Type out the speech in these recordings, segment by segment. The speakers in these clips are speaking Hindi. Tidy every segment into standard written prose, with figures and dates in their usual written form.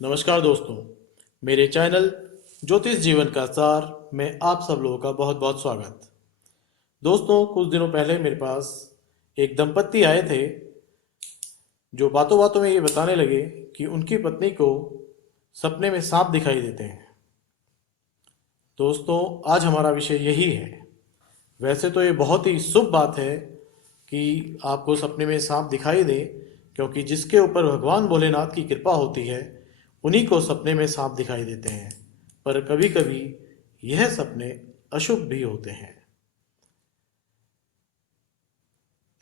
नमस्कार दोस्तों, मेरे चैनल ज्योतिष जीवन का सार में आप सब लोगों का बहुत बहुत स्वागत। दोस्तों, कुछ दिनों पहले मेरे पास एक दंपत्ति आए थे जो बातों बातों में ये बताने लगे कि उनकी पत्नी को सपने में सांप दिखाई देते हैं। दोस्तों, आज हमारा विषय यही है। वैसे तो ये बहुत ही शुभ बात है कि आपको सपने में सांप दिखाई दे, क्योंकि जिसके ऊपर भगवान भोलेनाथ की कृपा होती है उन्हीं को सपने में सांप दिखाई देते हैं। पर कभी कभी यह सपने अशुभ भी होते हैं।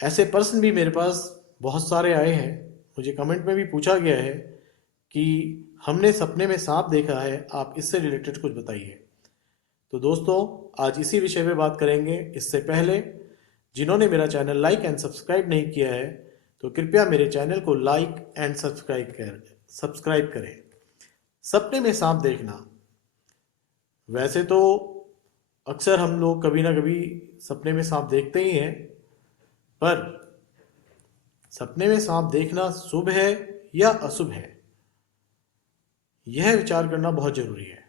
ऐसे पर्सन भी मेरे पास बहुत सारे आए हैं। मुझे कमेंट में भी पूछा गया है कि हमने सपने में सांप देखा है, आप इससे रिलेटेड कुछ बताइए। तो दोस्तों, आज इसी विषय पे बात करेंगे। इससे पहले जिन्होंने मेरा चैनल लाइक एंड सब्सक्राइब नहीं किया है तो कृपया मेरे चैनल को लाइक एंड सब्सक्राइब करें। सपने में सांप देखना, वैसे तो अक्सर हम लोग कभी ना कभी सपने में सांप देखते ही हैं, पर सपने में सांप देखना शुभ है या अशुभ है, यह विचार करना बहुत जरूरी है।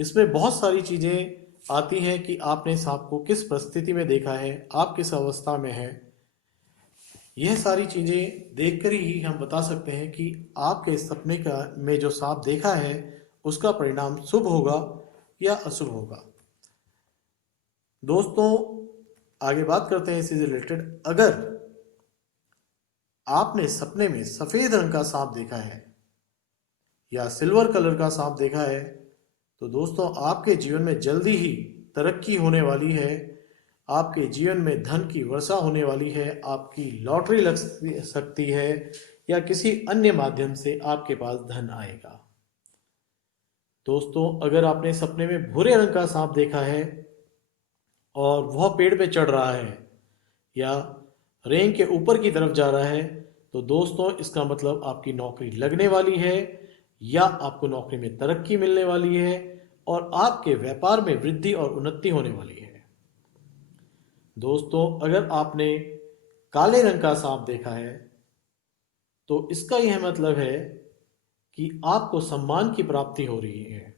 इसमें बहुत सारी चीजें आती हैं कि आपने सांप को किस परिस्थिति में देखा है, आप किस अवस्था में है। यह सारी चीजें देखकर ही हम बता सकते हैं कि आपके सपने का में जो सांप देखा है उसका परिणाम शुभ होगा या अशुभ होगा। दोस्तों, आगे बात करते हैं इससे रिलेटेड। अगर आपने सपने में सफेद रंग का सांप देखा है या सिल्वर कलर का सांप देखा है तो दोस्तों, आपके जीवन में जल्दी ही तरक्की होने वाली है। आपके जीवन में धन की वर्षा होने वाली है, आपकी लॉटरी लग सकती है या किसी अन्य माध्यम से आपके पास धन आएगा। दोस्तों, अगर आपने सपने में भूरे रंग का सांप देखा है और वह पेड़ पे चढ़ रहा है या रेंग के ऊपर की तरफ जा रहा है तो दोस्तों, इसका मतलब आपकी नौकरी लगने वाली है या आपको नौकरी में तरक्की मिलने वाली है और आपके व्यापार में वृद्धि और उन्नति होने वाली है। दोस्तों, अगर आपने काले रंग का सांप देखा है तो इसका यह मतलब है कि आपको सम्मान की प्राप्ति हो रही है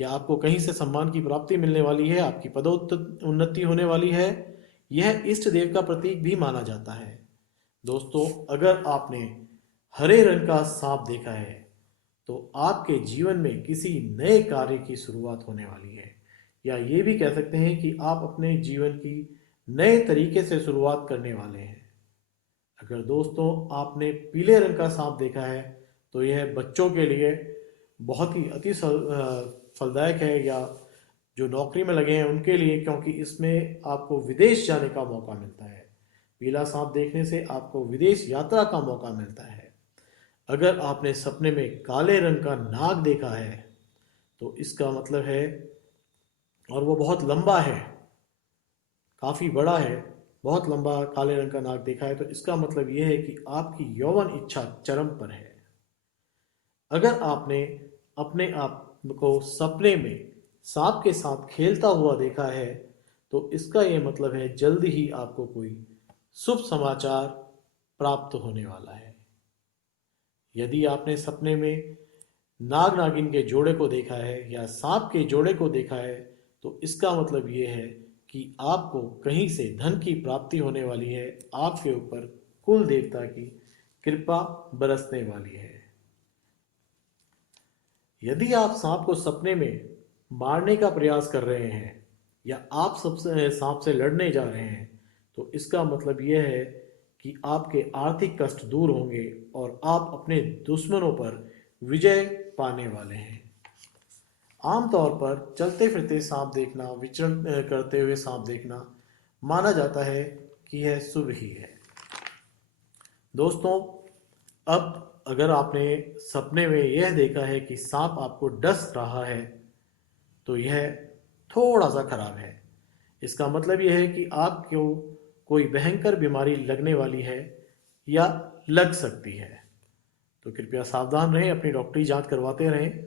या आपको कहीं से सम्मान की प्राप्ति मिलने वाली है, आपकी पदोन्नति होने वाली है। यह इष्ट देव का प्रतीक भी माना जाता है। दोस्तों, अगर आपने हरे रंग का सांप देखा है तो आपके जीवन में किसी नए कार्य की शुरुआत होने वाली है, या ये भी कह सकते हैं कि आप अपने जीवन की नए तरीके से शुरुआत करने वाले हैं। अगर दोस्तों आपने पीले रंग का सांप देखा है तो यह बच्चों के लिए बहुत ही फलदायक है, या जो नौकरी में लगे हैं उनके लिए, क्योंकि इसमें आपको विदेश जाने का मौका मिलता है। पीला सांप देखने से आपको विदेश यात्रा का मौका मिलता है। अगर आपने सपने में काले रंग का नाग देखा है तो इसका मतलब है, और वो बहुत लंबा है, काफ़ी बड़ा है, बहुत लंबा काले रंग का नाग देखा है तो इसका मतलब ये है कि आपकी यौवन इच्छा चरम पर है। अगर आपने अपने आप को सपने में सांप के साथ खेलता हुआ देखा है तो इसका ये मतलब है जल्दी ही आपको कोई शुभ समाचार प्राप्त होने वाला है। यदि आपने सपने में नाग नागिन के जोड़े को देखा है या सांप के जोड़े को देखा है तो इसका मतलब ये है कि आपको कहीं से धन की प्राप्ति होने वाली है, आपके ऊपर कुल देवता की कृपा बरसने वाली है। यदि आप सांप को सपने में मारने का प्रयास कर रहे हैं या आप सबसे सांप से लड़ने जा रहे हैं तो इसका मतलब यह है कि आपके आर्थिक कष्ट दूर होंगे और आप अपने दुश्मनों पर विजय पाने वाले हैं। आमतौर पर चलते फिरते सांप देखना, विचरण करते हुए सांप देखना माना जाता है कि यह शुभ ही है। दोस्तों, अब अगर आपने सपने में यह देखा है कि सांप आपको डस रहा है तो यह थोड़ा सा खराब है। इसका मतलब यह है कि आपको कोई भयंकर बीमारी लगने वाली है या लग सकती है, तो कृपया सावधान रहें, अपनी डॉक्टरी जांच करवाते रहें।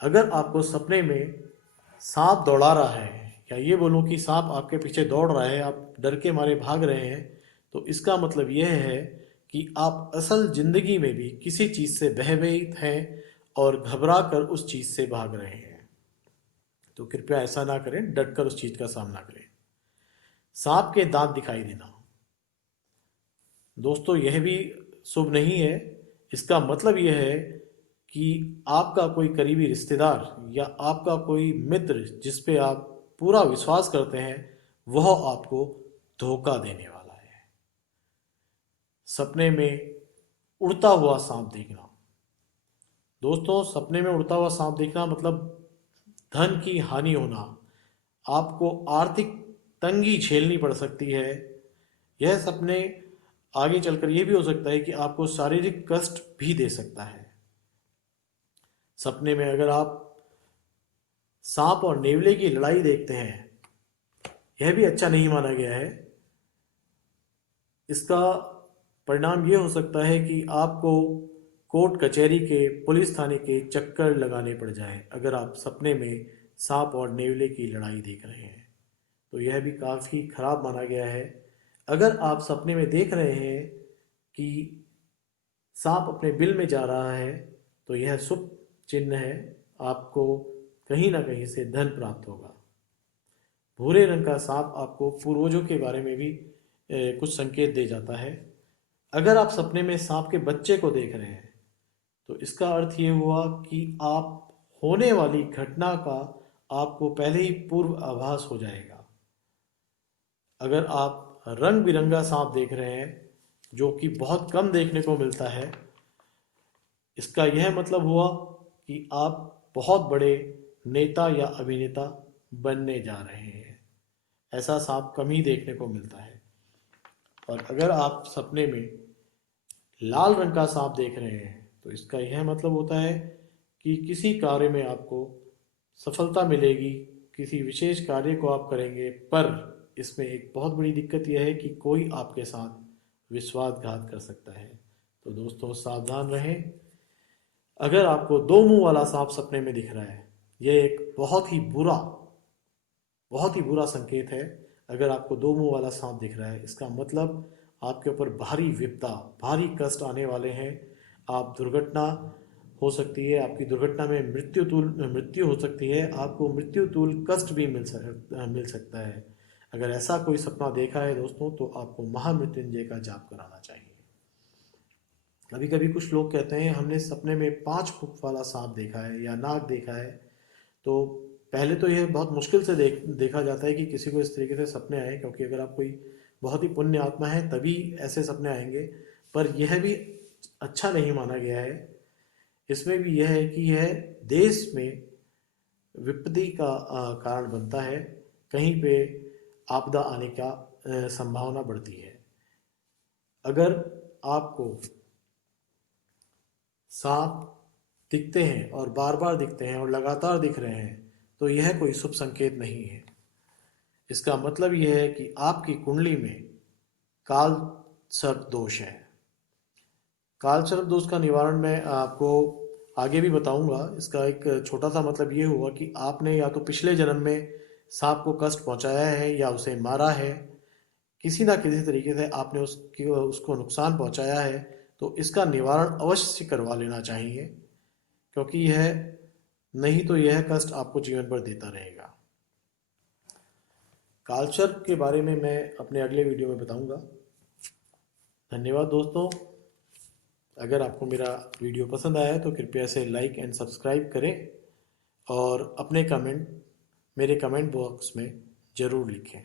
अगर आपको सपने में सांप दौड़ा रहा है, या ये बोलूं कि सांप आपके पीछे दौड़ रहा है, आप डर के मारे भाग रहे हैं, तो इसका मतलब यह है कि आप असल जिंदगी में भी किसी चीज से भयभीत हैं और घबरा कर उस चीज से भाग रहे हैं। तो कृपया ऐसा ना करें, डटकर उस चीज का सामना करें। सांप के दांत दिखाई देना, दोस्तों यह भी शुभ नहीं है। इसका मतलब यह है कि आपका कोई करीबी रिश्तेदार या आपका कोई मित्र जिस पे आप पूरा विश्वास करते हैं, वह आपको धोखा देने वाला है। सपने में उड़ता हुआ सांप देखना, दोस्तों सपने में उड़ता हुआ सांप देखना मतलब धन की हानि होना, आपको आर्थिक तंगी झेलनी पड़ सकती है। यह सपने आगे चलकर यह भी हो सकता है कि आपको शारीरिक कष्ट भी दे सकता है। सपने में अगर आप सांप और नेवले की लड़ाई देखते हैं, यह भी अच्छा नहीं माना गया है। इसका परिणाम यह हो सकता है कि आपको कोर्ट कचहरी के, पुलिस थाने के चक्कर लगाने पड़ जाएं अगर आप सपने में सांप और नेवले की लड़ाई देख रहे हैं। तो यह भी काफ़ी खराब माना गया है। अगर आप सपने में देख रहे हैं कि सांप अपने बिल में जा रहा है, तो यह शुभ चिन्ह है, आपको कहीं ना कहीं से धन प्राप्त होगा। भूरे रंग का सांप आपको पूर्वजों के बारे में भी कुछ संकेत दे जाता है। अगर आप सपने में सांप के बच्चे को देख रहे हैं, तो इसका अर्थ ये हुआ कि आप होने वाली घटना का आपको पहले ही पूर्व आभास हो जाएगा। अगर आप रंग बिरंगा सांप देख रहे हैं, जो कि बहुत कम देखने को मिलता है, इसका यह मतलब हुआ कि आप बहुत बड़े नेता या अभिनेता बनने जा रहे हैं। ऐसा सांप कम ही देखने को मिलता है। और अगर आप सपने में लाल रंग का सांप देख रहे हैं, तो इसका यह मतलब होता है कि किसी कार्य में आपको सफलता मिलेगी, किसी विशेष कार्य को आप करेंगे, पर इसमें एक बहुत बड़ी दिक्कत यह है कि कोई आपके साथ विश्वासघात कर सकता है। तो दोस्तों सावधान रहें। अगर आपको दो मुंह वाला सांप सपने में दिख रहा है, यह एक बहुत ही बुरा संकेत है। अगर आपको दो मुंह वाला सांप दिख रहा है, इसका मतलब आपके ऊपर भारी विपदा, भारी कष्ट आने वाले हैं। आप दुर्घटना हो सकती है, आपकी दुर्घटना में मृत्यु हो सकती है, आपको मृत्यु तुल्य कष्ट भी मिल सकता है। अगर ऐसा कोई सपना देखा है दोस्तों, तो आपको महामृत्युंजय का जाप कराना चाहिए। कभी कभी कुछ लोग कहते हैं हमने सपने में 5 फुट वाला सांप देखा है या नाग देखा है। तो पहले तो यह बहुत मुश्किल से देखा जाता है कि किसी को इस तरीके से सपने आए, क्योंकि अगर आप कोई बहुत ही पुण्य आत्मा है तभी ऐसे सपने आएंगे। पर यह भी अच्छा नहीं माना गया है। इसमें भी यह है कि यह देश में विपत्ति का कारण बनता है, कहीं पे आपदा आने का संभावना बढ़ती है। अगर आपको सांप दिखते हैं और बार बार दिखते हैं और लगातार दिख रहे हैं, तो यह कोई शुभ संकेत नहीं है। इसका मतलब यह है कि आपकी कुंडली में काल सर्प दोष है। काल सर्प दोष का निवारण मैं आपको आगे भी बताऊंगा। इसका एक छोटा सा मतलब ये हुआ कि आपने या तो पिछले जन्म में सांप को कष्ट पहुंचाया है या उसे मारा है, किसी ना किसी तरीके से आपने उसको नुकसान पहुंचाया है। तो इसका निवारण अवश्य करवा लेना चाहिए, क्योंकि यह नहीं तो यह कष्ट आपको जीवन भर देता रहेगा। कालसर्प के बारे में मैं अपने अगले वीडियो में बताऊंगा। धन्यवाद दोस्तों। अगर आपको मेरा वीडियो पसंद आया तो कृपया इसे लाइक एंड सब्सक्राइब करें और अपने कमेंट मेरे कमेंट बॉक्स में ज़रूर लिखें।